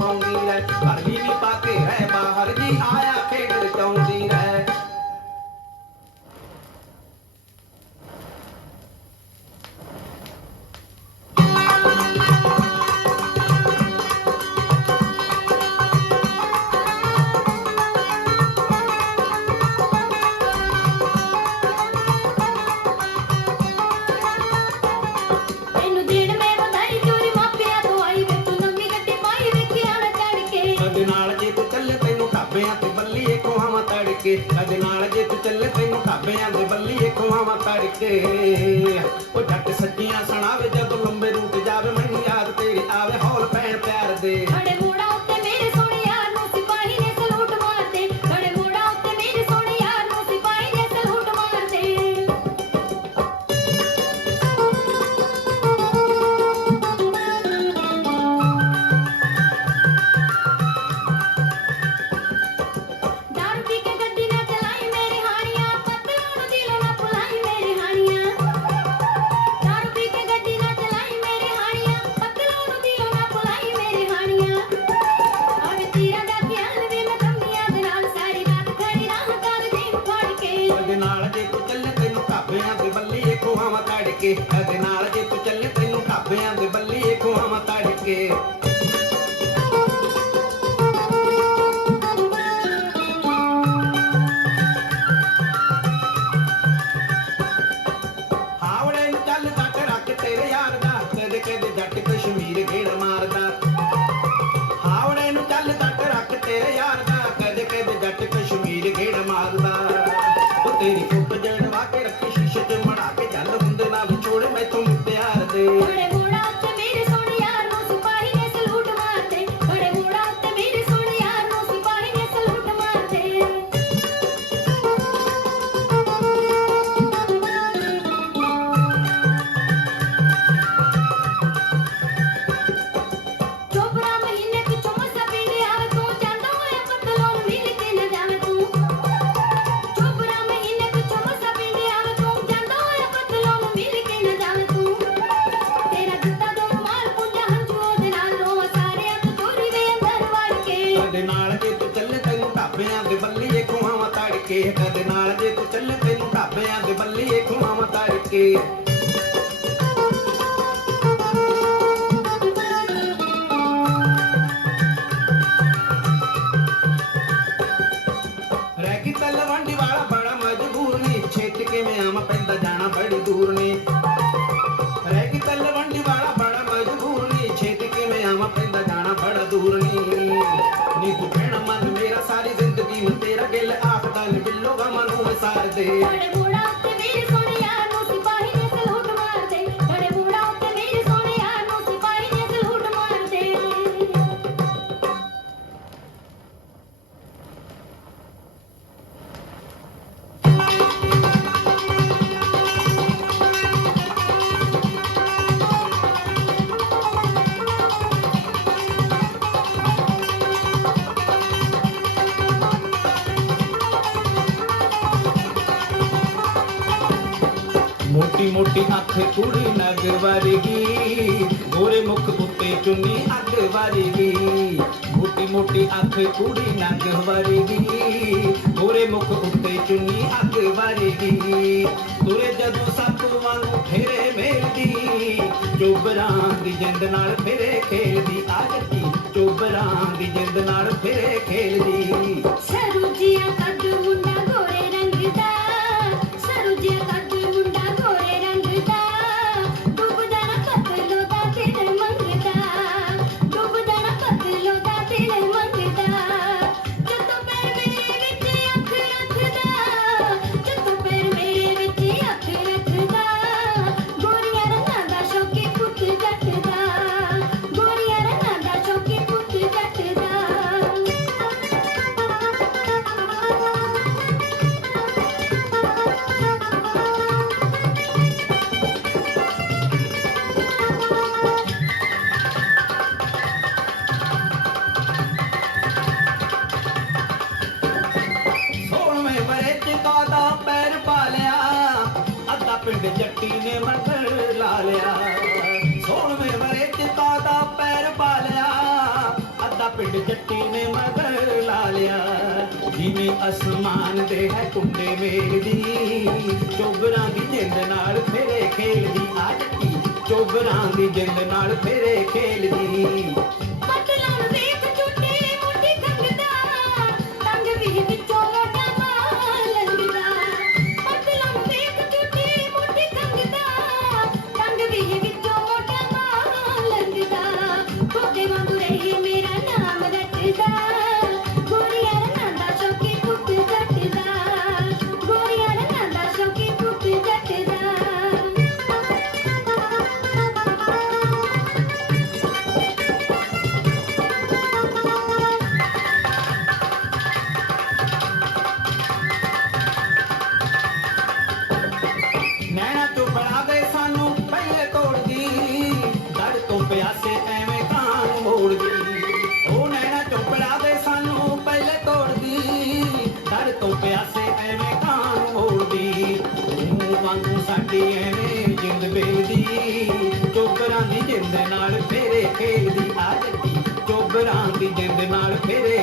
பொங்கினர் ਕਰਕੇ। ਉਹ ਢੱਟ ਸੱਜੀਆਂ ਸੁਣਾਵੇ ਜਦੋਂ ਲੰਬੇ ਰੂਟ ਜਾਵੇ Thank you. ਸਾਡੇ ਨਾਲ ਜੇ ਤੂੰ ਚੱਲੇ ਤੈਨੂੰ ਢਾਬਿਆਂ ਦੇ ਬੱਲੀਏ ਖੁਆਵਾਂ ਤੜਕੇ। ਕਦੇ ਨਾਲ ਜੇ ਤੂੰ ਚੱਲੇ ਤੈਨੂੰ ਢਾਬਿਆਂ ਦੇ ਬੱਲੀਏ ਖੁਆਵਾਂ ਤੜਕੇ। Sí. Vale. ਚਿੱਟੀ ਅੱਖ ਕੁੜੀ ਨਗ ਵਰਗੀ। ਤੋਰੇ ਮੁਖ ਉੱਤੇ ਚੁੰਨੀ ਅੱਗ ਵਰਗੀ। ਤੋਰੇ ਜਦੋਂ ਸੱਪ ਵਾਂਗੂ ਫੇਰੇ ਮੇਲਦੀ, ਚੋਬਰਾਂ ਦੀ ਜਿੰਦ ਨਾਲ ਫੇਰੇ ਖੇਲਦੀ। ਆ ਜੱਟੀ ਚੋਬਰਾਂ ਦੀ ਜਿੰਦ ਨਾਲ ਫੇਰੇ ਖੇਲਦੀ। ਸਰੂ ਜੀਆ ਕਦਮ ਨੇ ਮਦਰ ਲਾਲਿਆ ਜਿਵੇਂ ਅਸਮਾਨ ਦੇ ਹੈ ਕੁੰਡੇ ਮੇਰੀ ਚੋਬਰਾਂ ਦੀ ਜਿੰਦ ਨਾਲ ਫੇਰੇ ਖੇਲਦੀ ਆਜਕੀ ਚੋਬਰਾਂ ਦੀ ਜਿੰਦ ਨਾਲ ਫੇਰੇ ਖੇਲਦੀ।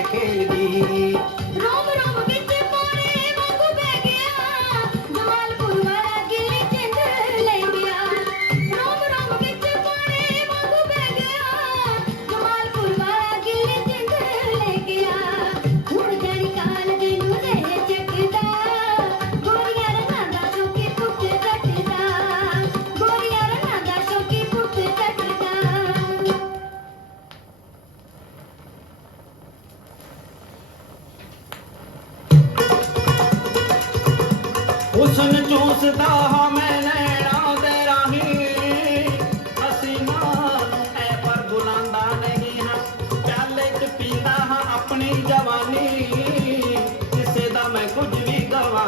খেলবে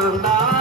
ஆண்டார்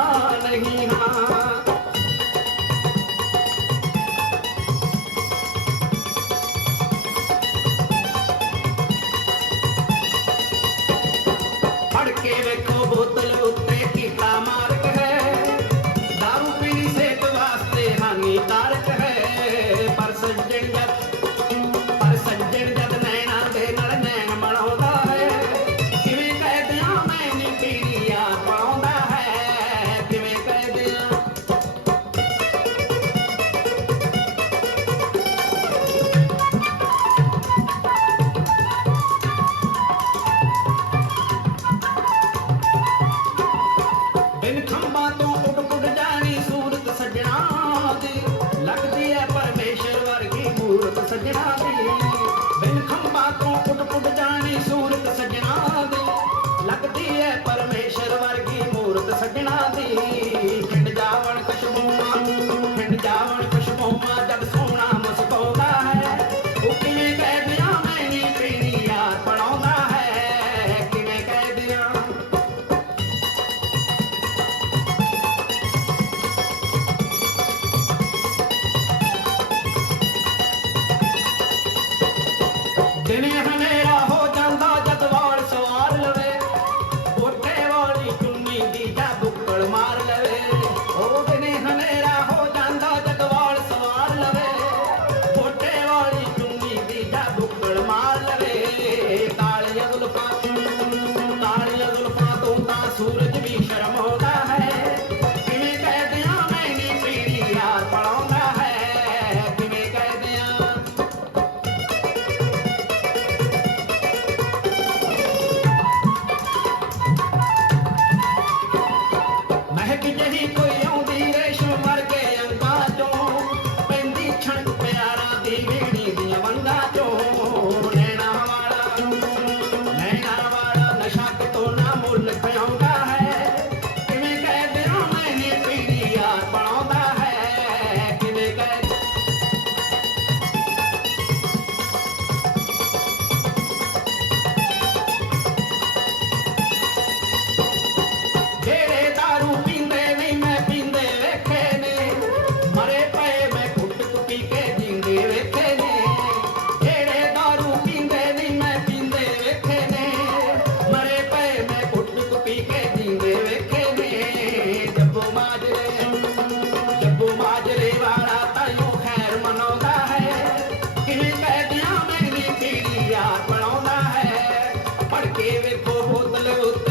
को बोतल उत्तर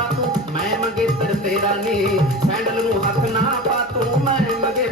ਪਾ ਤੂੰ ਮੈਂ ਮੰਗੇ ਤੇਰਾ ਨੀ ਸੈਂਡਲ ਨੂੰ ਹੱਥ ਨਾ ਪਾ ਤੂੰ ਮੈਂ ਮੰਗੇ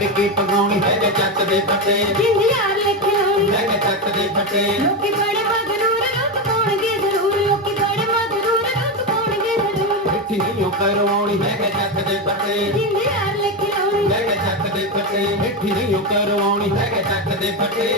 ਲੜਕੀ ਪਗਾਉਣੀ ਹੈ ਜੇ ਚੱਕ ਦੇ ਫੱਟੇ ਜਿੰਦਿਆਰ ਲਿਖੇ ਹੋਣੀ ਹੈ ਜੇ ਚੱਕ ਦੇ ਫੱਟੇ ਲੋਕੀ ਬੜੇ ਮਗਰੂਰ ਲੋਕ ਪਾਉਣਗੇ ਜ਼ਰੂਰ ਲੋਕੀ ਬੜੇ ਮਗਰੂਰ ਲੋਕ ਪਾਉਣਗੇ ਜ਼ਰੂਰ ਮਿੱਠੀ ਨਹੀਂ ਕਰਵਾਉਣੀ ਹੈ ਜੇ ਚੱਕ ਦੇ ਫੱਟੇ ਜਿੰਦਿਆਰ ਲਿਖੇ ਹੋਣੀ ਹੈ ਜੇ ਚੱਕ ਦੇ ਫੱਟੇ ਮਿੱਠੀ ਨਹੀਂ ਕਰਵਾਉਣੀ ਹੈ ਜੇ ਚੱਕ ਦੇ ਫੱਟੇ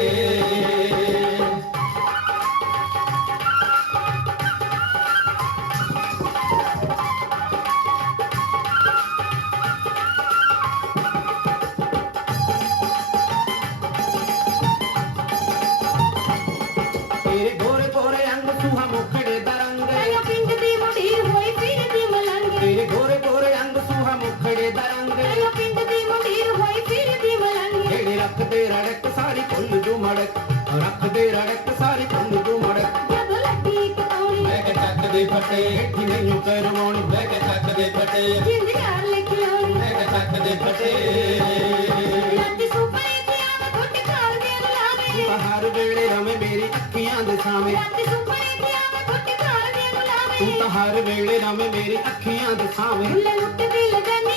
ਰੱਖਦੇ ਰੜਕ ਸਾਰੀ ਫੁੱਲ ਜੂ ਮੜਕ ਜਦ ਲੱਗੀ ਕਟਾਉਣੀ। ਮੈਂ ਕਿਹਾ ਚੱਕ ਦੇ ਹੇਠੀ ਨਹੀਂ ਓ ਕਰਵਾਉਣੀ। ਮੈਂ ਕਿਹਾ ਚੱਕ ਦੇ ਪੱਟੇ ਜਿੰਦ ਯਾਰ ਕੇ ਮੈਂ ਕਿਹਾ ਚੱਕ ਦੇ ਪੱਟੇ ਲੱਤੀ ਸੁਪਰੇ ਤੇ ਆਵਾ ਘੁੱਟ ਖਾਲ ਦੇ ਲਾਵੇ ਤਾਂ ਹਰ ਵੇਲੇ ਰਵੇਂ ਮੇਰੀ ਅੱਖੀਆਂ ਦੇ ਸਾਹਮਣੇ। ਲੱਤੀ ਸੁਪਰੇ ਤੇ ਆਵਾ ਘੁੱਟ ਖਾਲ ਦੇ ਤੂੰ ਲਾਵੇ ਤਾਂ ਹਰ ਵੇਲੇ ਰਵੇਂ ਮੇਰੀ ਅੱਖੀਆਂ ਦੇ ਸਾਹਮਣੇ। ਭੁੱਲੇ ਲਗਾਨੀ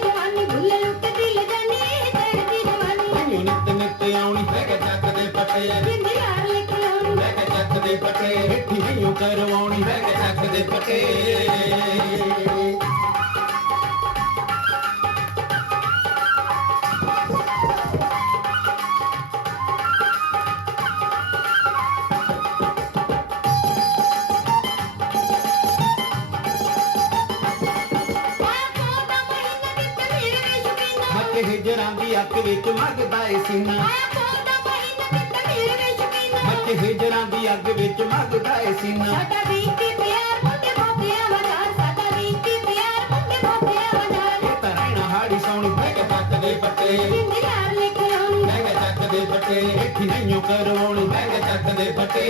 ਜਵਾਨੀ। ਭੁੱਲੇ ਲੁੱਟਦੀ ਲਗਾਨੀ ਚੜਦੀ ਜਵਾਨੀ। ਮੈਨੂੰ ਨਿੱਤ ਨਿੱਤ ਆਉਣੀ। ਕਿਹਾ ਚੱਕ ਦੇ ਮੈਂ ਕਿਹਾ ਚੱਕ ਦੇ ਪੱਟੇ ਹੇਠੀ ਨਹੀਂ ਕਰਵਾਉਣੀ ਮੈਂ ਕਿਹਾ ਚੱਕ ਦੇ ਪੱਟੇ ਹਿਜਰਾਂ ਦੀ ਅੱਖ ਵਿੱਚ ਮਗਦਾ ਏ ਸੀਨਾ ਮੱਕੇ ਹਿਜਰਾਂ ਦੀ ਅੱਗ ਵਿੱਚ ਮਗਦਾ ਏ ਸੀਨਾ। ਸਾਡਾ ਵੀਤੀ ਪਿਆਰ ਮੁੰਡੇ ਮੋਤਿਆਂ ਵਜਾਰ ਸਾਡਾ ਵੀਤੀ ਪਿਆਰ ਮੁੰਡੇ ਮੋਤਿਆਂ ਵਜਾਰ। ਇਹ ਤਾਂ ਰਹਿਣਾ ਹਾੜੀ ਸੋਣੀ ਮੈਂ ਕਿਹਾ ਚੱਕ ਦੇ ਪੱਟੇ ਜਿੰਦ ਯਾਰ ਲੈ ਕੇ ਲਾਉਣੀ ਮੈਂ ਕਿਹਾ ਚੱਕ ਦੇ ਪੱਟੇ ਹੇਠੀ ਨਹੀਂ ਕਰਵਾਉਣੀ ਮੈਂ ਕਿਹਾ ਚੱਕ ਦੇ ਪੱਟੇ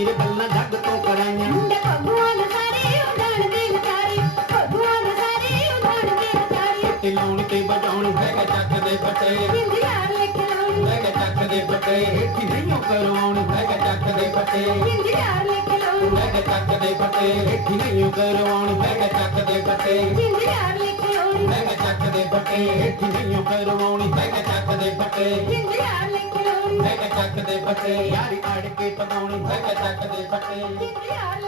ਜਸਵੀਰ ਗੱਲਾਂ ਜੱਗ ਤੋਂ ਕਰਾਈਆਂ। ਮੁੰਡੇ ਭਗਵਾਨ ਸਾਰੇ ਉਡਾਣ ਦੇ ਵਿਚਾਰੇ ਭਗਵਾਨ ਸਾਰੇ ਉਡਾਣ ਦੇ ਵਿਚਾਰੇ। ਤੇ ਲਾਉਣੀ ਤੇ ਵਜਾਉਣੀ ਮੈਂ ਕਿਹਾ ਚੱਕ ਦੇ ਪੱਟੇ ਜਿੰਦ ਯਾਰ ਲੈ ਕੇ ਲਾਉਣੀ ਮੈਂ ਕਿਹਾ ਚੱਕ ਦੇ ਪੱਟੇ ਹੇਠੀ ਨਹੀਂ ਓ ਕਰਵਾਉਣੀ ਮੈਂ ਕਿਹਾ ਚੱਕ ਦੇ ਪੱਟੇ ਜਿੰਦ ਯਾਰ ਲੈ ਕੇ ਲਾਉਣੀ ਮੈਂ ਕਿਹਾ ਚੱਕ ਦੇ ਪੱਟੇ ਹੇਠੀ ਨਹੀਂ ਓ ਕਰਵਾਉਣੀ ਮੈਂ ਕਿਹਾ ਚੱਕ ਦੇ ਪੱਟੇ ਜਿੰਦ ਯਾਰ ਲੈ ਕੇ ਲਾਉਣੀ ਮੈਂ ਕਿਹਾ ਚੱਕ ਦੇ ਪੱਟੇ ਹੇਠੀ ਨਹੀਂ ਓ ਕਰਵਾਉਣੀ ਮੈਂ ਕਿਹਾ ਚੱਕ ਦੇ ਕੇ ਲਾਉਣੀ ਮੈਂ ਕਿਹਾ ਚੱਕ ਦੇ ਪੱਟੇ ਯਾਰੀ ਅੜ ਕੇ ਪਗਾਉਣੀ ਮੈਂ ਚੱਕ ਦੇ ਪੱਟੇ